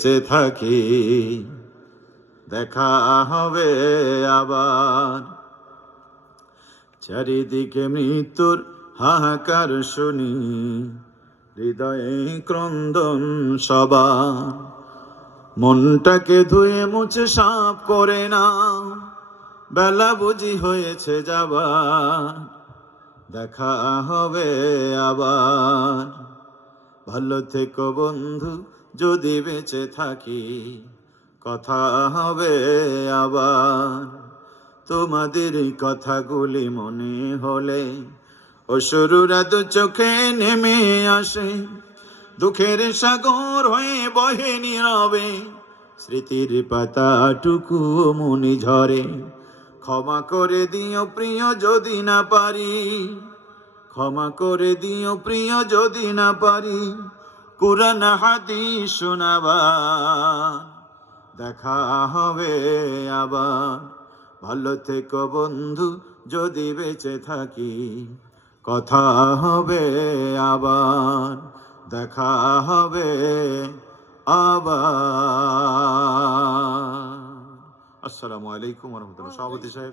বেঁচে থাকি দেখা হবে আবার। চারিদিকে মৃত্যুর হাহাকার শুনি, হৃদয়ে ক্রন্দন সবার। মনটাকে ধুয়ে মুছে সাফ করে না, বেলা বুঝি হয়েছে যাবার। দেখা হবে আবার। ভালো থেকো বন্ধু যদি বেঁচে থাকি, কথা হবে আবার। তোমাদের এই কথাগুলি মনে হলে অশ্রুরা দু চোখে নেমে আসে, দুঃখের সাগর হয়ে বহে নীরবে, স্মৃতির পাতাটুকু মনি ঝরে। ক্ষমা করে দিও প্রিয় যদি না পারি, ক্ষমা করে দিও প্রিয় যদি না পারি, কুরআন হাদিস শোনাবার। দেখা হবে আবার। ভালো থেকো বন্ধু যদি বেঁচে থাকি, কথা হবে আবার। দেখা হবে আবার। আসসালামু আলাইকুম ওয়া রাহমাতুল্লাহ। সভাপতি সাহেব।